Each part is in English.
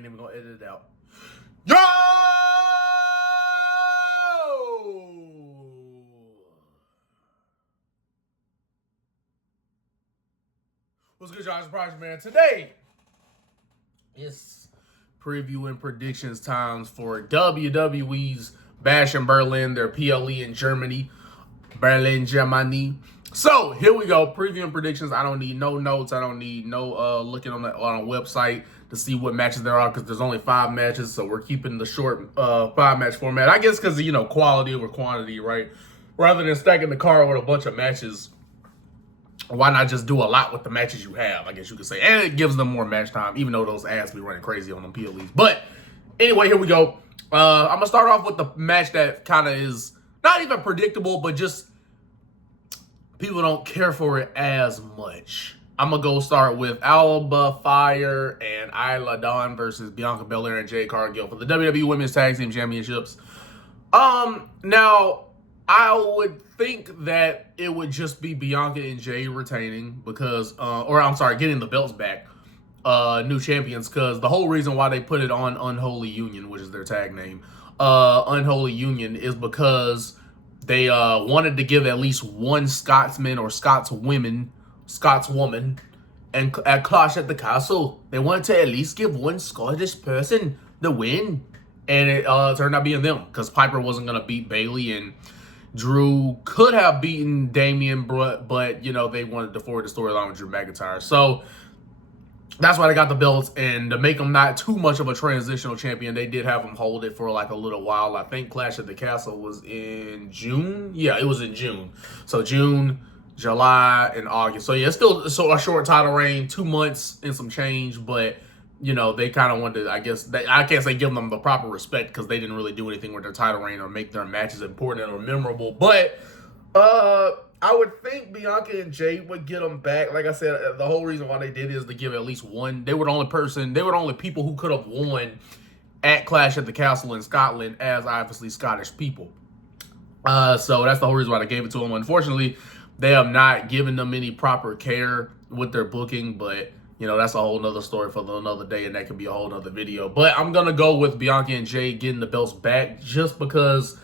ain't even gonna edit it out. Yo! What's good, y'all? It's Project Man. Today, it's preview and predictions times for WWE's Bash in Berlin, their PLE in Germany, Berlin, Germany. So here we go. Preview and predictions. I don't need no notes. I don't need no looking on a website to see what matches there are because there's only 5 matches. So we're keeping the short 5-match format. I guess because quality over quantity, right? Rather than stacking the card with a bunch of matches, why not just do a lot with the matches you have? I guess you could say, and it gives them more match time, even though those ads be running crazy on them PLEs. But anyway, here we go. I'm gonna start off with the match that kind of is not even predictable, but just people don't care for it as much. I'm going to go start with Alba Fire and Isla Dawn versus Bianca Belair and Jade Cargill for the WWE Women's Tag Team Championships. Now, I would think that it would just be Bianca and Jade retaining because, getting the belts back, new champions, because the whole reason why they put it on Unholy Union, which is their tag name, Unholy Union, is because they wanted to give at least one Scotsman or Scotswoman, and at Clash at the Castle, they wanted to at least give one Scottish person the win. And it turned out being them, because Piper wasn't going to beat Bayley, and Drew could have beaten Damian, but they wanted to forward the storyline with Drew McIntyre. So that's why they got the belts, and to make them not too much of a transitional champion, they did have them hold it for like a little while. I think Clash at the Castle was in June. Yeah, it was in June. So June, July, and August. So yeah, it's still a short title reign, 2 months and some change, but they kind of wanted to, I guess, I can't say give them the proper respect because they didn't really do anything with their title reign or make their matches important or memorable. But I would think Bianca and Jade would get them back. Like I said, the whole reason why they did is to give at least one. They were the only people who could have won at Clash at the Castle in Scotland as obviously Scottish people. So that's the whole reason why they gave it to them. Unfortunately, they have not given them any proper care with their booking, but that's a whole nother story for another day, and that could be a whole nother video. But I'm going to go with Bianca and Jade getting the belts back just because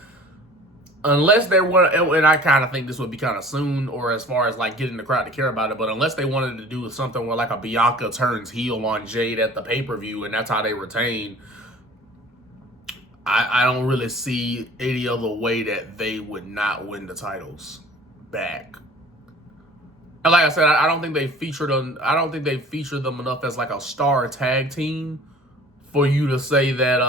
unless they want, and I kind of think this would be kind of soon, or as far as like getting the crowd to care about it, but unless they wanted to do something where like a Bianca turns heel on Jade at the pay-per-view and that's how they retain, I don't really see any other way that they would not win the titles back. And like I said, I don't think they featured them. I don't think they featured them enough as like a star tag team for you to say that.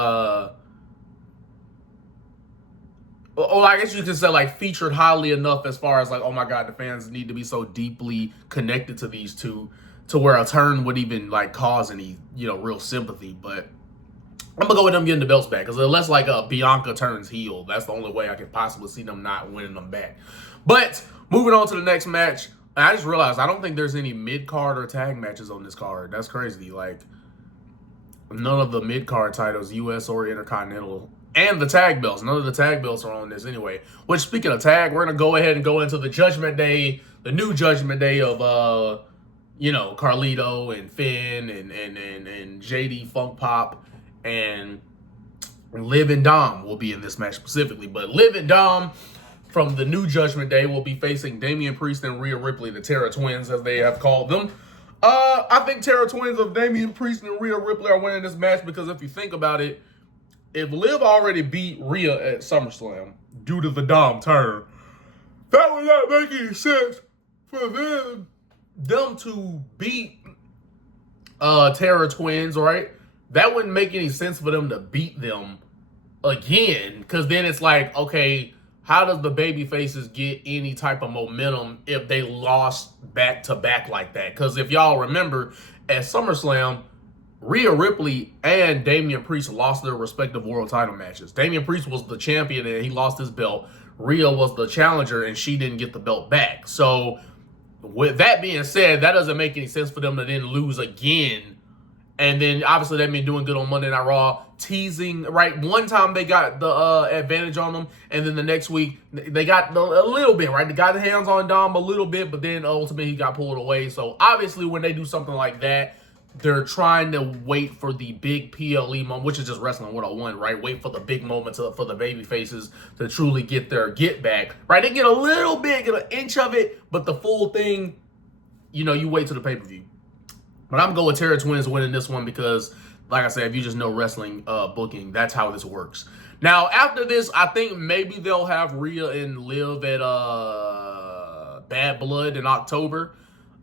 Or I guess you could say like featured highly enough as far as like, oh my God, the fans need to be so deeply connected to these two to where a turn would even like cause any real sympathy. But I'm gonna go with them getting the belts back because unless like Bianca turns heel, that's the only way I could possibly see them not winning them back. But moving on to the next match. I just realized I don't think there's any mid-card or tag matches on this card. That's crazy. Like, none of the mid-card titles, U.S. or Intercontinental, and the tag belts. None of the tag belts are on this anyway. Which, speaking of tag, we're going to go ahead and go into the Judgment Day, the new Judgment Day of, Carlito and Finn and JD Funk Pop and Liv and Dom will be in this match specifically. But Liv and Dom from the new Judgment Day will be facing Damian Priest and Rhea Ripley, the Terra Twins, as they have called them. I think Terra Twins of Damian Priest and Rhea Ripley are winning this match because if you think about it, if Liv already beat Rhea at SummerSlam due to the Dom turn, that would not make any sense for them to beat Terra Twins, right? That wouldn't make any sense for them to beat them again because then it's like, okay, how does the baby faces get any type of momentum if they lost back-to-back like that? Because if y'all remember, at SummerSlam, Rhea Ripley and Damian Priest lost their respective world title matches. Damian Priest was the champion and he lost his belt. Rhea was the challenger and she didn't get the belt back. So with that being said, that doesn't make any sense for them to then lose again. And then, obviously, they've been doing good on Monday Night Raw, teasing, right? One time they got the advantage on them, and then the next week, they got a little bit, right? They got the hands on Dom a little bit, but then ultimately he got pulled away. So, obviously, when they do something like that, they're trying to wait for the big PLE moment, which is just wrestling 101, right? Wait for the big moment for the baby faces to truly get their get back, right? They get a little bit, get an inch of it, but the full thing, you wait to the pay-per-view. But I'm going with Terra Twins winning this one because, like I said, if you just know wrestling booking, that's how this works. Now, after this, I think maybe they'll have Rhea and Liv at Bad Blood in October.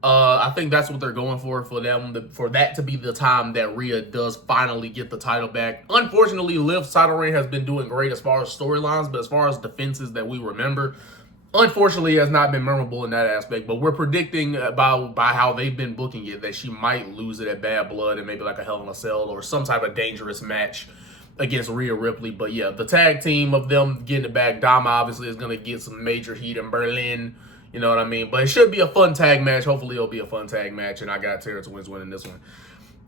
I think that's what they're going for them, for that to be the time that Rhea does finally get the title back. Unfortunately, Liv's title reign has been doing great as far as storylines, but as far as defenses that we remember, unfortunately, it has not been memorable in that aspect. But we're predicting by how they've been booking it that she might lose it at Bad Blood and maybe like a Hell in a Cell or some type of dangerous match against Rhea Ripley. But yeah, the tag team of them getting it back, Dama obviously is going to get some major heat in Berlin. You know what I mean? But it should be a fun tag match. Hopefully it'll be a fun tag match, and I got Terra Twins winning this one.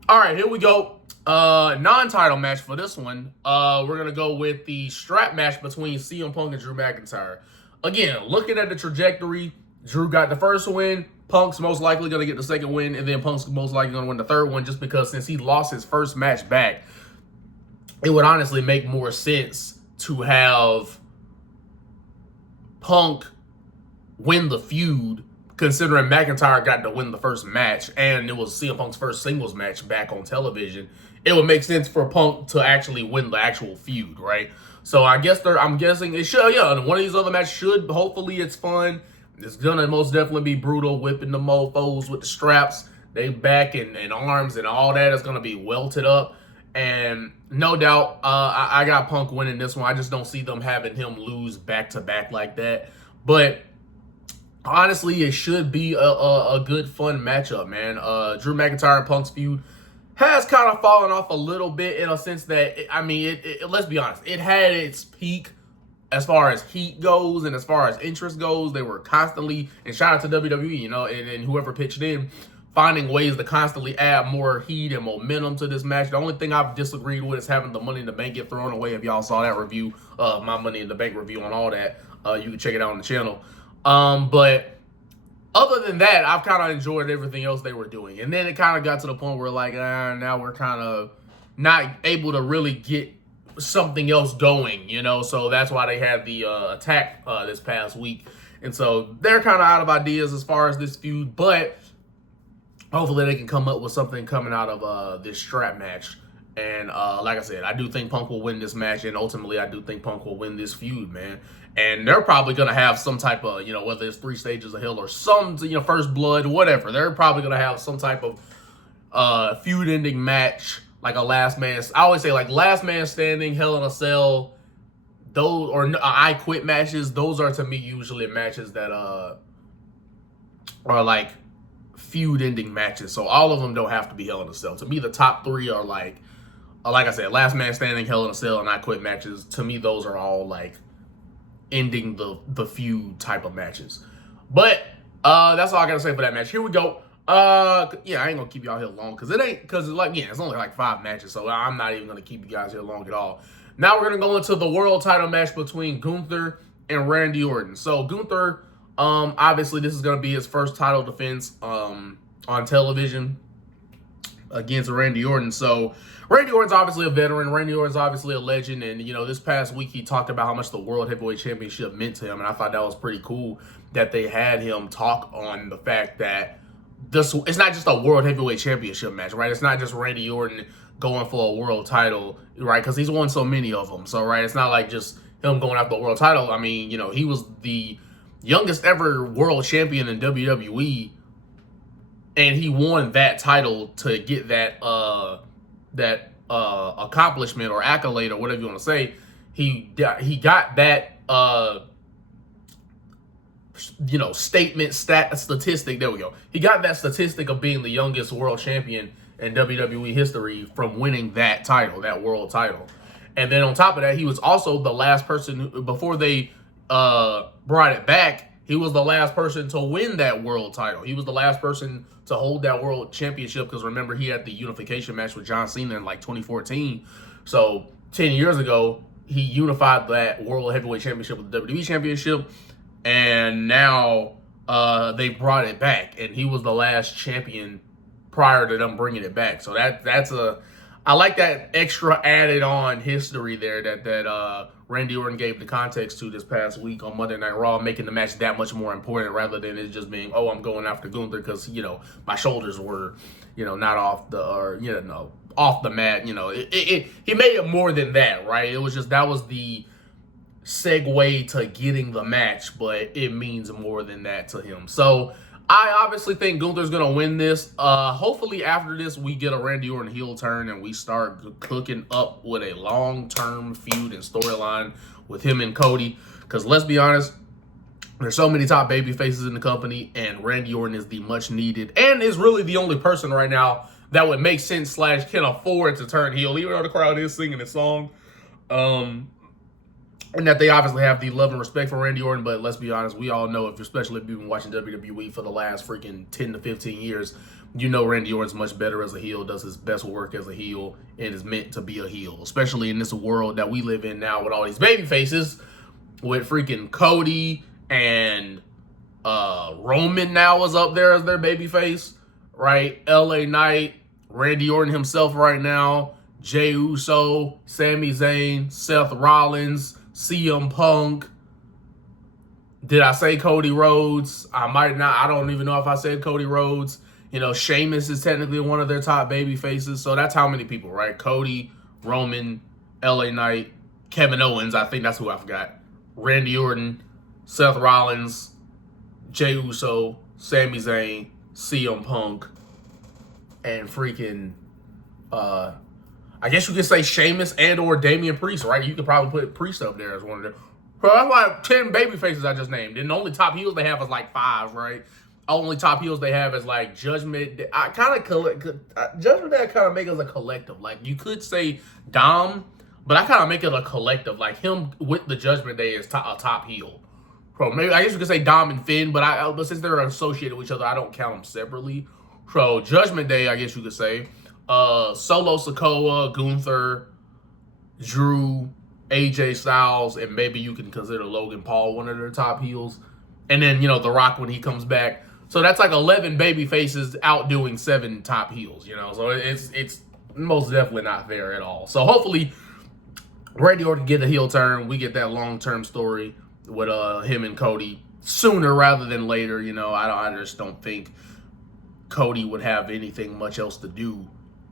All right, here we go. Non-title match for this one. We're going to go with the strap match between CM Punk and Drew McIntyre. Again, looking at the trajectory, Drew got the first win. Punk's most likely going to get the second win, and then Punk's most likely going to win the third one, just because since he lost his first match back, it would honestly make more sense to have Punk win the feud, considering McIntyre got to win the first match, and it was CM Punk's first singles match back on television. It would make sense for Punk to actually win the actual feud, right? So I'm guessing it should, yeah, one of these other matches should, hopefully it's fun. It's gonna most definitely be brutal, whipping the mofos with the straps. They back and arms and all that is gonna be welted up. And no doubt, I got Punk winning this one. I just don't see them having him lose back-to-back like that. But honestly, it should be a good, fun matchup, man. Drew McIntyre and Punk's feud has kind of fallen off a little bit in a sense that, let's be honest, it had its peak as far as heat goes and as far as interest goes. They were constantly, and shout out to WWE, and whoever pitched in, finding ways to constantly add more heat and momentum to this match. The only thing I've disagreed with is having the Money in the Bank get thrown away. If y'all saw that review, my Money in the Bank review on all that, you can check it out on the channel. But other than that, I've kind of enjoyed everything else they were doing. And then it kind of got to the point where like, now we're kind of not able to really get something else going, So that's why they had the attack this past week. And so they're kind of out of ideas as far as this feud, but hopefully they can come up with something coming out of this strap match. And like I said, I do think Punk will win this match, and ultimately I do think Punk will win this feud, man. And they're probably going to have some type of, whether it's 3 stages of hell or some, first blood, whatever. They're probably going to have some type of feud-ending match, like a last man. I always say like last man standing, Hell in a Cell, those, or I Quit matches. Those are to me usually matches that are like feud-ending matches. So all of them don't have to be Hell in a Cell. To me, the top 3 are like I said, last man standing, Hell in a Cell, and I Quit matches. To me, those are all like ending the feud type of matches. But that's all I gotta say for that match. Here we go. Yeah, I ain't gonna keep y'all here long because it's only like 5 matches, so I'm not even gonna keep you guys here long at all. Now we're gonna go into the world title match between Gunther and Randy Orton. So Gunther, obviously this is gonna be his first title defense on television against Randy Orton. So Randy Orton's obviously a veteran. Randy Orton's obviously a legend. And, this past week he talked about how much the World Heavyweight Championship meant to him. And I thought that was pretty cool that they had him talk on the fact that it's not just a World Heavyweight Championship match, right? It's not just Randy Orton going for a world title, right? Because he's won so many of them. So, right, it's not like just him going after the world title. I mean, he was the youngest ever world champion in WWE. And he won that title to get that accomplishment or accolade or whatever you want to say. He got that statistic. There we go. He got that statistic of being the youngest world champion in WWE history from winning that title, that world title. And then on top of that, he was also the last person before they brought it back. He was the last person to win that world title. He was the last person to hold that world championship because remember, he had the unification match with John Cena in like 2014. So 10 years ago, he unified that World Heavyweight Championship with the WWE Championship. And now they brought it back. And he was the last champion prior to them bringing it back. So I like that extra added on history there that Randy Orton gave the context to this past week on Monday Night Raw, making the match that much more important rather than it just being, oh, I'm going after Gunther because, my shoulders were, not off off the mat. He made it more than that, right? It was just, that was the segue to getting the match, but it means more than that to him. So I obviously think Gunther's going to win this. Hopefully after this, we get a Randy Orton heel turn and we start cooking up with a long-term feud and storyline with him and Cody. Because let's be honest, there's so many top baby faces in the company, and Randy Orton is the much needed and is really the only person right now that would make sense / can afford to turn heel, even though the crowd is singing this song. And that they obviously have the love and respect for Randy Orton, but let's be honest, we all know, especially if you've been watching WWE for the last freaking 10 to 15 years, Randy Orton's much better as a heel, does his best work as a heel, and is meant to be a heel, especially in this world that we live in now with all these baby faces, with freaking Cody and Roman now is up there as their baby face, right? LA Knight, Randy Orton himself right now, Jey Uso, Sami Zayn, Seth Rollins, CM Punk. Did I say Cody Rhodes? I might not. I don't even know if I said Cody Rhodes. Sheamus is technically one of their top baby faces. So that's how many people, right? Cody, Roman, LA Knight, Kevin Owens. I think that's who I forgot. Randy Orton, Seth Rollins, Jey Uso, Sami Zayn, CM Punk, and freaking I guess you could say Sheamus and or Damian Priest, right? You could probably put Priest up there as one of them. So that's like 10 baby faces I just named. And the only top heels they have is like 5, right? Only top heels they have is like Judgment. I kind of Judgment Day kind of make us a collective. Like you could say Dom, but I kind of make it a collective. Like him with the Judgment Day is a top heel. So maybe I guess you could say Dom and Finn, but since they're associated with each other, I don't count them separately. So Judgment Day, I guess you could say. Solo Sikoa, Gunther, Drew, AJ Styles, and maybe you can consider Logan Paul one of their top heels. And then, The Rock when he comes back. So that's like 11 baby faces outdoing 7 top heels, So it's most definitely not fair at all. So hopefully Randy Orton get a heel turn. We get that long-term story with him and Cody sooner rather than later. I just don't think Cody would have anything much else to do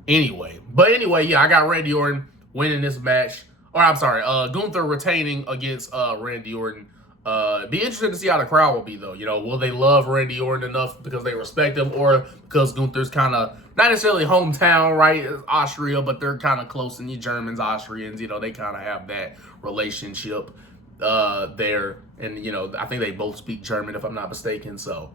anyway. But anyway, yeah, I got Randy Orton winning this match. Or I'm sorry, Gunther retaining against Randy Orton. Be interesting to see how the crowd will be, though. Will they love Randy Orton enough because they respect him, or because Gunther's kind of not necessarily hometown, right? It's Austria, but they're kind of close, and the Germans, Austrians, they kind of have that relationship there. And, I think they both speak German, if I'm not mistaken. So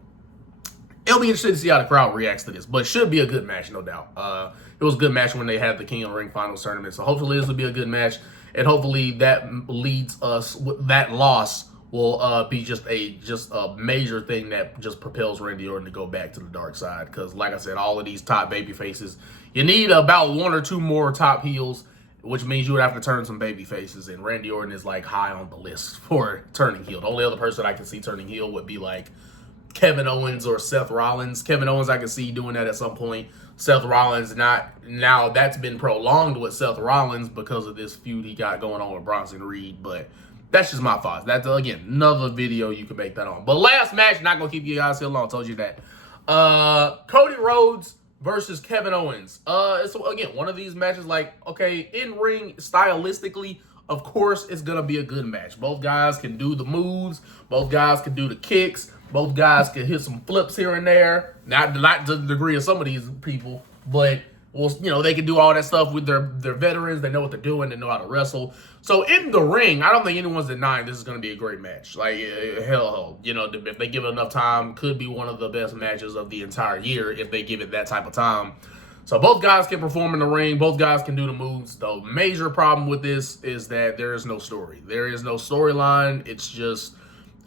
it'll be interesting to see how the crowd reacts to this, but should be a good match, no doubt. It was a good match when they had the King of the Ring Finals tournament, so hopefully this will be a good match, and hopefully that leads us, that loss will be just a major thing that just propels Randy Orton to go back to the dark side, because like I said, all of these top baby faces, you need about 1 or 2 more top heels, which means you would have to turn some baby faces, and Randy Orton is like high on the list for turning heel. The only other person I can see turning heel would be like Kevin Owens or Seth Rollins. Kevin Owens, I can see doing that at some point. Seth Rollins, not now. That's been prolonged with Seth Rollins because of this feud he got going on with Bronson Reed. But that's just my thoughts. That's, again, another video you can make that on. But last match, not going to keep you guys here long. I told you that. Cody Rhodes versus Kevin Owens. It's, again, one of these matches, like, okay, in-ring, stylistically, of course, it's going to be a good match. Both guys can do the moves. Both guys can do the kicks. Both guys can hit some flips here and there. Not to the degree of some of these people, but they can do all that stuff with their veterans. They know what they're doing. They know how to wrestle. So in the ring, I don't think anyone's denying this is going to be a great match. Like, hell, if they give it enough time, could be one of the best matches of the entire year if they give it that type of time. So both guys can perform in the ring. Both guys can do the moves. The major problem with this is that there is no story. There is no storyline. It's just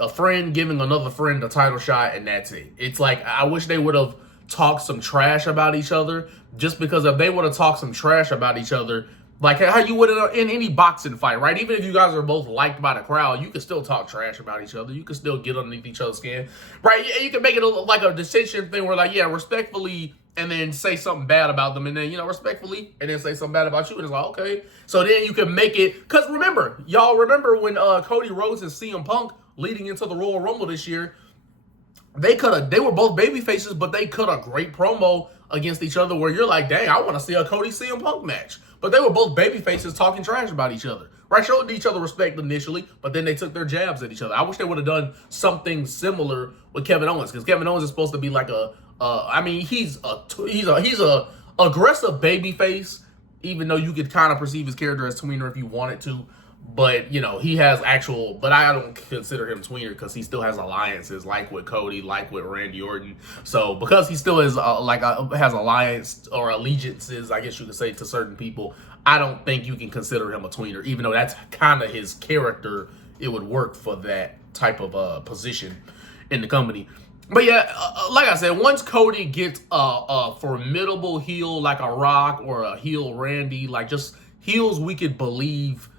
a friend giving another friend a title shot, and that's it. It's like, I wish they would have talked some trash about each other, just because if they would have talked some trash about each other, like how you would in any boxing fight, right? Even if you guys are both liked by the crowd, you can still talk trash about each other. You can still get underneath each other's skin, right? You can make it like a dissension thing where, like, yeah, respectfully, and then say something bad about them, and then, respectfully, and then say something bad about you, and it's like, okay. So then you can make it, because y'all remember when Cody Rhodes and CM Punk leading into the Royal Rumble this year, they were both baby faces, but they cut a great promo against each other where you're like, dang, I want to see a Cody CM Punk match. But they were both baby faces talking trash about each other. Right? Showed each other respect initially, but then they took their jabs at each other. I wish they would have done something similar with Kevin Owens, because Kevin Owens is supposed to be like he's a aggressive baby face, even though you could kind of perceive his character as tweener if you wanted to. But, he has but I don't consider him tweener because he still has alliances, like with Cody, like with Randy Orton. So, because he still is, has alliance or allegiances, I guess you could say, to certain people, I don't think you can consider him a tweener, even though that's kind of his character. It would work for that type of position in the company. But yeah, like I said, once Cody gets a formidable heel like a Rock or a heel Randy, like just heels we could believe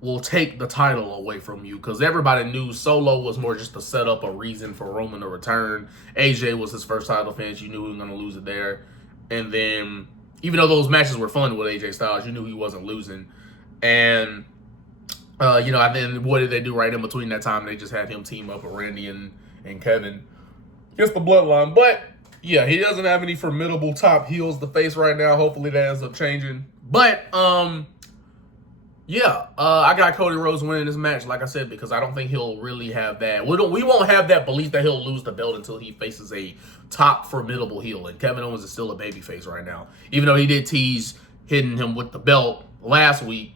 will take the title away from you, because everybody knew Solo was more just to set up a reason for Roman to return. AJ was his first title defense. You knew he was going to lose it there. And then, even though those matches were fun with AJ Styles, you knew he wasn't losing. And, and then what did they do right in between that time? They just had him team up with Randy and Kevin against the Bloodline. But, yeah, he doesn't have any formidable top heels to face right now. Hopefully that ends up changing. But, yeah, I got Cody Rhodes winning this match, like I said, because I don't think he'll really have that. We won't have that belief that he'll lose the belt until he faces a top formidable heel. And Kevin Owens is still a babyface right now, even though he did tease hitting him with the belt last week.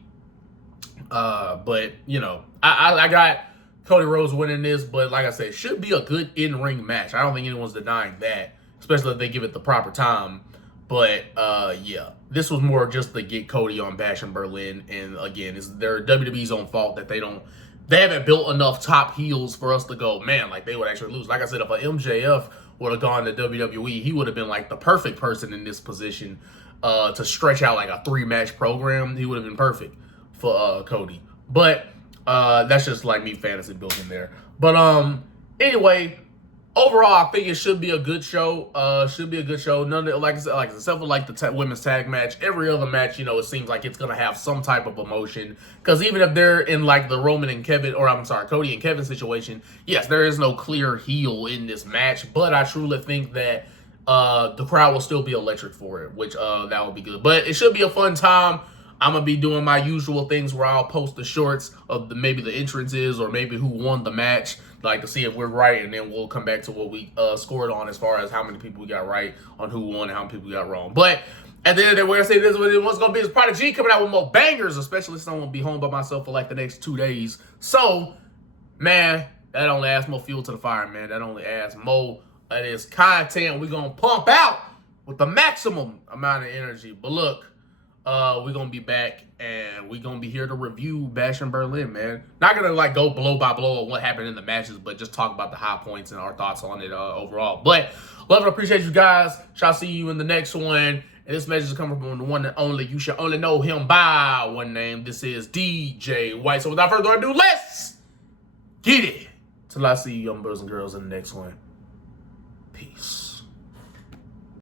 But I got Cody Rhodes winning this, but like I said, it should be a good in-ring match. I don't think anyone's denying that, especially if they give it the proper time. But, yeah, this was more just to get Cody on Bash in Berlin. And, again, it's their WWE's own fault that they haven't built enough top heels for us to go, man, like, they would actually lose. Like I said, if a MJF would have gone to WWE, he would have been, like, the perfect person in this position to stretch out, like, a 3-match program. He would have been perfect for Cody. But that's just, like, me fantasy building there. But, anyway, overall, I think it should be a good show. None of like I said, except for like the women's tag match, every other match, it seems like it's gonna have some type of emotion. Because even if they're in like the Roman and Kevin, or I'm sorry, Cody and Kevin situation, yes, there is no clear heel in this match. But I truly think that the crowd will still be electric for it, which that would be good. But it should be a fun time. I'm going to be doing my usual things where I'll post the shorts of maybe the entrances or maybe who won the match, like to see if we're right, and then we'll come back to what we scored on as far as how many people we got right on who won and how many people we got wrong. But at the end of the day, we're going to say this is what it's going to be. It's Prodigy coming out with more bangers, especially since I'm going to be home by myself for like the next 2 days. So, man, that only adds more fuel to the fire, man. That only adds more of this content we're going to pump out with the maximum amount of energy. But look, we're going to be back, and we're going to be here to review Bash in Berlin, man. Not going to, like, go blow by blow on what happened in the matches, but just talk about the high points and our thoughts on it overall. But love and appreciate you guys. Shall see you in the next one. And this message is coming from the one and only. You should only know him by one name. This is DJ White. So without further ado, let's get it. Till I see you, young boys and girls, in the next one. Peace.